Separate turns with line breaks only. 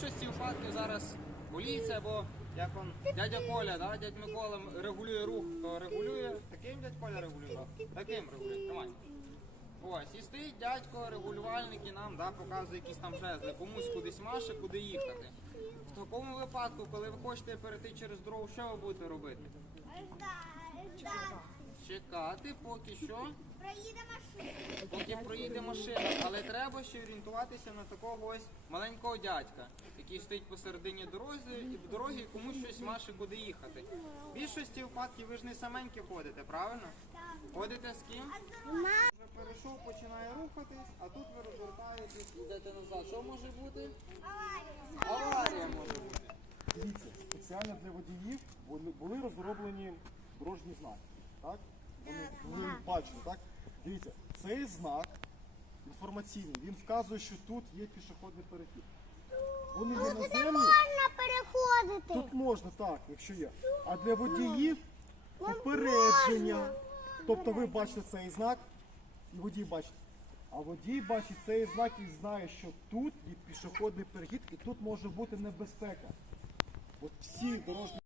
більшості випадків зараз поліція або як он, дядя Коля, да? Дядь Микола регулює рух, то регулює. Таким дядь Коля регулює? Таким регулює. Тримай. Ось, і стоїть дядько, регулювальник і нам показує якісь там жезли, комусь кудись маше, куди їхати. В такому випадку, коли ви хочете перейти через дорогу, що ви будете робити? Чекати, поки що?
Проїде машина.
Поки проїде машина, але треба ще орієнтуватися на такого ось маленького дядька, який стоїть посередині дороги і комусь щось маше, куди їхати. В більшості випадків ви ж не саменькі ходите, правильно? Ходите з ким? Вже перейшов, починає рухатись, а тут ви розвертаєтесь, йдете назад. Що може бути? Аварія може бути.
Дивіться, спеціально для водіїв були розроблені дорожні знаки. Так? Ви бачили, так? Дивіться, цей знак інформаційний, він вказує, що тут є пішохідний перехід. Вони є наземні,
Можна переходити.
тут можна, так, якщо є. А для водіїв попередження. Тобто ви бачите цей знак, і водій бачить. А водій бачить цей знак і знає, що тут є пішохідний перехід, і тут може бути небезпека. От всі дорожні